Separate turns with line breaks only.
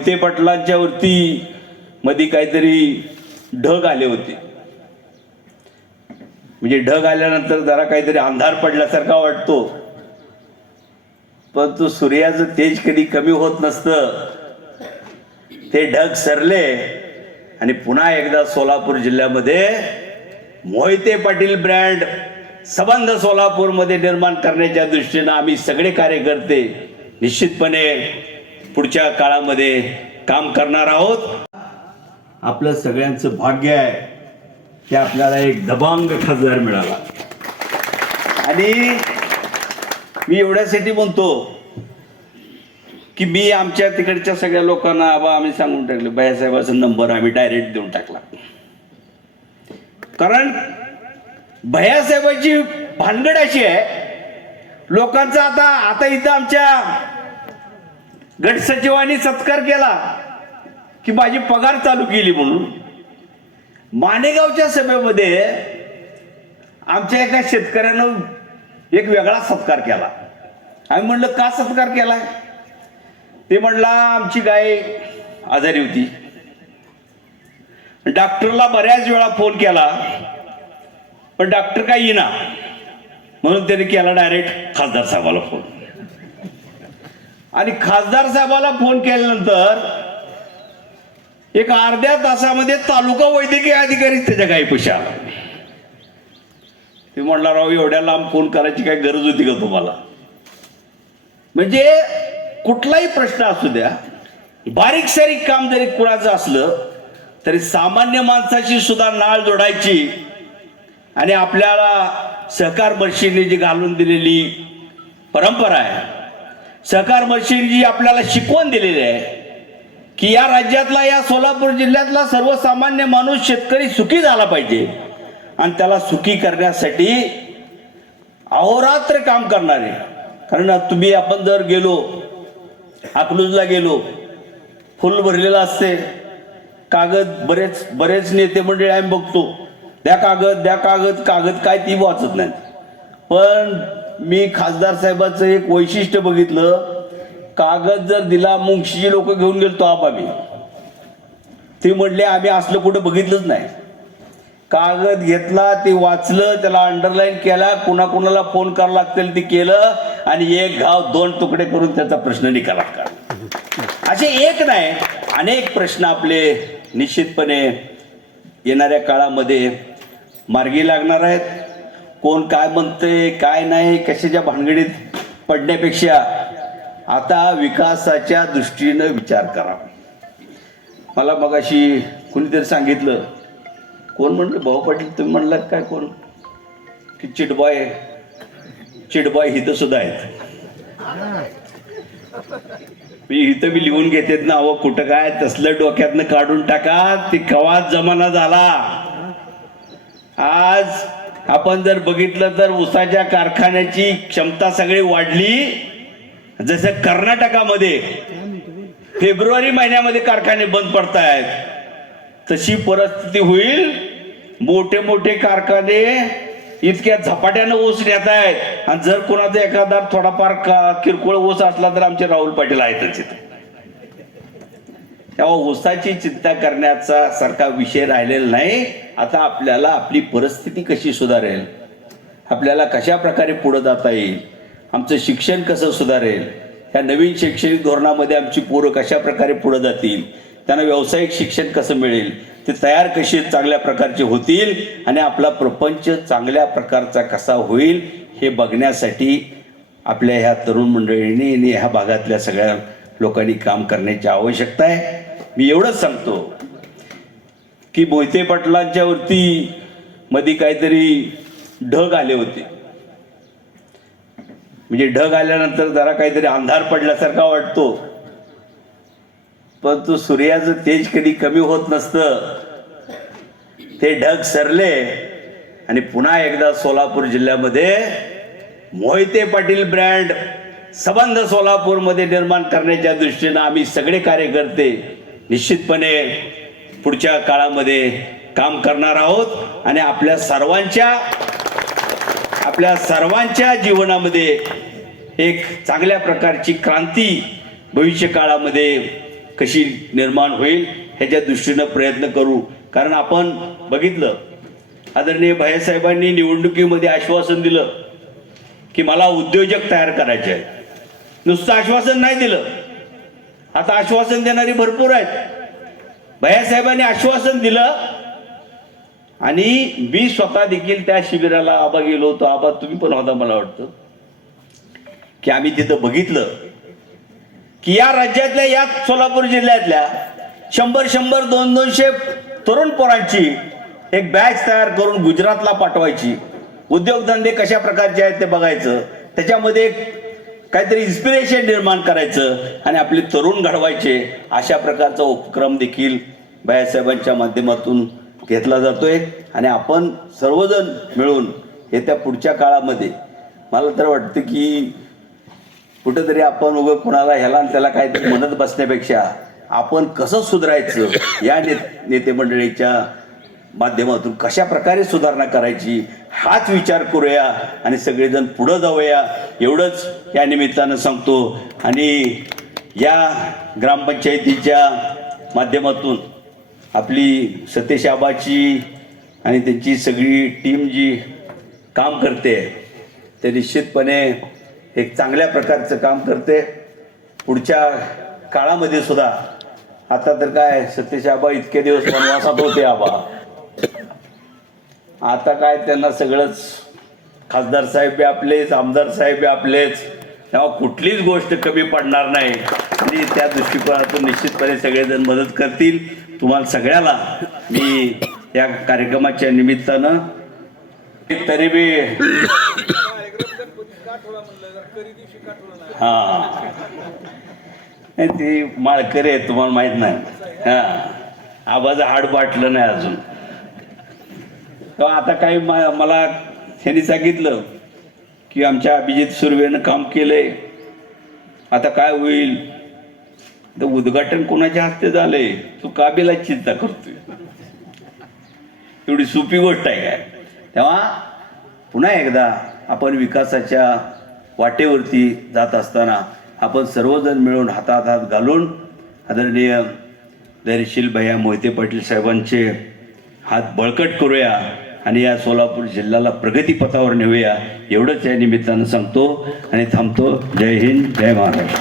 मोहिते पाटलांच्या वरती मध्ये काहीतरी ढग आले होते. म्हणजे ढग आल्यानंतर जरा काहीतरी अंधार पडल्यासारखा वाटतो. पण तो सूर्याचं तेज कधी कमी होत नसतं. ते ढग सरले आणि पुन्हा एकदा सोलापूर जिल्ह्यामध्ये मोहिते पाटील ब्रँड संबंध सोलापूरमध्ये निर्माण करण्याच्या दृष्टीनं आम्ही सगळे कार्यकर्ते निश्चितपणे पुढच्या काळामध्ये काम करणार आहोत. आपलं सगळ्यांचं भाग्य आहे की आपल्याला एक दबांग खासदार मिळाला. आणि मी एवढ्यासाठी म्हणतो की मी आमच्या तिकडच्या सगळ्या लोकांना आबा आम्ही सांगून टाकले बायासाहेबाचा नंबर आम्ही डायरेक्ट देऊन टाकला. कारण भैयासाहेबाची भानगड अशी आहे लोकांचा आता आता इथं आमच्या गट सचिवांनी सत्कार केला की माझी पगार चालू केली म्हणून. मानेगावच्या सभेमध्ये आमच्या एका शेतकऱ्यानं एक वेगळा सत्कार केला. आम्ही म्हणलं का सत्कार केला ते म्हणला आमची गाय आजारी होती. डॉक्टरला बऱ्याच वेळा फोन केला पण डॉक्टर काय येईना. म्हणून त्याने केला डायरेक्ट खासदार साहेबाला फोन. आणि खासदार साहेबाला फोन केल्यानंतर एक अर्ध्या तासामध्ये तालुका वैद्यकीय अधिकारी त्याच्या काही पुशा. ते म्हणला राव एवढ्या लांब फोन करायची काय गरज होती का तुम्हाला? म्हणजे कुठलाही प्रश्न असू द्या बारीक सारीक काम जरी कुणाचं असलं तरी सामान्य माणसाची सुद्धा नाळ जोडायची आणि आपल्याला सहकार मशीनने जी घालून दिलेली परंपरा आहे सहकार मशीन जी आपल्याला शिकवण दिलेली आहे की या राज्यातला या सोलापूर जिल्ह्यातला सर्वसामान्य माणूस शेतकरी सुखी झाला पाहिजे. आणि त्याला सुखी करण्यासाठी अहोरात्र काम करणारे कारण तुम्ही आपण जर गेलो अकलूजला गेलो फुल भरलेलं असते. कागद बरेच बरेच नेते मंडळी आम्ही बघतो. द्या कागद द्या कागद कागद काय ती वाचत नाही पण मी खासदार साहेबाचं एक वैशिष्ट्य बघितलं. कागद जर दिला मुंगशीची लोक घेऊन गेलतो आप आम्ही. ते म्हणले आम्ही असलं कुठं बघितलंच नाही. कागद घेतला ते वाचलं त्याला अंडरलाईन केला कुणाकुणाला फोन करावं लागतील ते केलं आणि एक घाव दोन तुकडे करून त्याचा प्रश्न निकालात काढला. असे एक नाही अनेक प्रश्न आपले निश्चितपणे येणाऱ्या काळामध्ये मार्गी लागणार आहेत. कोण काय म्हणतंय काय नाही कशाच्या भानगडीत पडण्यापेक्षा आता विकासाच्या दृष्टीनं विचार करा. मला मग अशी कुणीतरी सांगितलं कोण म्हणलं भाऊ पाटील तुम्ही म्हणलात काय कोण? की चिटबॉय चिटबॉय हिथं सुद्धा आहेत. मी इथं मी लिहून घेतेत ना अहो कुठं काय तसलं डोक्यातनं काढून टाका ते कवाच जमाना झाला. आज आपण जर बघितलं तर उसाच्या कारखान्याची क्षमता सगळी वाढली. जसं कर्नाटकामध्ये फेब्रुवारी महिन्यामध्ये कारखाने बंद पडतायत. तशी परिस्थिती होईल. मोठे मोठे कारखाने इतक्या झपाट्यानं ऊस नेत आहेत आणि जर कोणाचा एखादा थोडाफार का- किरकोळ ऊस असला तर आमचे राहुल पाटील आहेतच इथे. तेव्हा ऊसाची चिंता करण्याचा सारखा विषय राहिलेला नाही. आता आपल्याला आपली परिस्थिती कशी सुधारेल? आपल्याला कशा प्रकारे पुढे जाता येईल? आमचं शिक्षण कसं सुधारेल? ह्या नवीन शैक्षणिक धोरणामध्ये आमची पोरं कशा प्रकारे पुढे जातील? त्यांना व्यावसायिक शिक्षण कसं मिळेल? ते तयार कसे चांगल्या प्रकारचे होतील? आणि आपला प्रपंच चांगल्या प्रकारचा कसा होईल? हे बघण्यासाठी आपल्या ह्या तरुण मंडळींनी आणि ह्या भागातल्या सगळ्या लोकांनी काम करण्याची आवश्यकता आहे. मी एवढंच सांगतो की मोहिते पाटलांच्या वरती मध्ये काहीतरी ढग आले होते. म्हणजे ढग आल्यानंतर जरा काहीतरी अंधार पडल्यासारखा वाटतो. पण तो सूर्याचं तेज कधी कमी होत नसतं. ते ढग सरले आणि पुन्हा एकदा सोलापूर जिल्ह्यामध्ये मोहिते पाटील ब्रँड संबंध सोलापूरमध्ये निर्माण करण्याच्या दृष्टीनं आम्ही सगळे कार्यकर्ते निश्चितपणे पुढच्या काळामध्ये काम करणार आहोत आणि आपल्या सर्वांच्या आपल्या सर्वांच्या जीवनामध्ये एक चांगल्या प्रकारची क्रांती भविष्य काळामध्ये कशी निर्माण होईल ह्याच्या दृष्टीनं प्रयत्न करू. कारण आपण बघितलं आदरणीय भाईसाहेबांनी निवडणुकीमध्ये आश्वासन दिलं की मला उद्योजक तयार करायचे आहे नुसतं आश्वासन नाही दिलं. आता आश्वासन देणारी भरपूर आहेत. भैयासाहेबांनी आश्वासन दिलं. आणि मी स्वतः देखील त्या शिबिराला आबा गेलो होतो. आबा तुम्ही पण होता मला वाटतं. की आम्ही तिथं बघितलं. की या राज्यातल्या या सोलापूर जिल्ह्यातल्या शंभर शंभर दोन दोनशे तरुण पोरांची एक बॅच तयार करून गुजरातला पाठवायची. उद्योगधंदे कशा प्रकारचे आहेत ते बघायचं. त्याच्यामध्ये काहीतरी इन्स्पिरेशन निर्माण करायचं आणि आपले तरुण घडवायचे अशा प्रकारचा उपक्रम देखील बायासाहेबांच्या माध्यमातून घेतला जातोय. आणि आपण सर्वजण मिळून येत्या पुढच्या काळामध्ये मला तर वाटतं की कुठेतरी आपण उगं कुणाला ह्याला आणि त्याला काहीतरी म्हणत बसण्यापेक्षा आपण कसं सुधारायचं या ने नेते मंडळीच्या माध्यमातून कशा प्रकारे सुधारणा करायची हाच विचार करूया आणि सगळेजण पुढं जाऊया. एवढंच या निमित्तानं सांगतो. आणि या ग्रामपंचायतीच्या माध्यमातून आपली सतीश आबाची आणि त्यांची सगळी टीम जी काम करते ते निश्चितपणे एक चांगल्या प्रकारचं काम करते. पुढच्या काळामध्ये सुद्धा. आता तर काय सतीश आबा इतके दिवस वनवासात होते आबा. आता काय त्यांना सगळंच खासदार साहेब बी आपलेच आमदार साहेब बी आपलेच. तेव्हा कुठलीच गोष्ट कमी पडणार नाही. आणि त्या दृष्टिकोनातून निश्चितपणे सगळेजण मदत करतील. तुम्हाला सगळ्याला मी या कार्यक्रमाच्या निमित्तानं तरी बी हा. नाही, ती माळकरी आहे तुम्हाला माहीत नाही. हा. आबाज हाड बाटलं नाही अजून. तेव्हा आता काही मला त्यांनी सांगितलं की आमच्या अभिजित सुर्वेनं काम केलंय. आता काय होईल? तर उद्घाटन कोणाच्या हस्ते झालंय? तू काबीला चिंता करतोय. एवढी सोपी गोष्ट आहे काय? तेव्हा पुन्हा एकदा आपण विकासाच्या वाटेवरती जात असताना आपण सर्वजण मिळून हातात हात घालून आदरणीय धैर्यशील भैया मोहिते पाटील साहेबांचे हात बळकट करूया. आणि या सोलापूर जिल्ह्याला प्रगतीपथावर नेऊया. एवढंच या निमित्तानं सांगतो आणि थांबतो. जय हिंद जय महाराष्ट्र.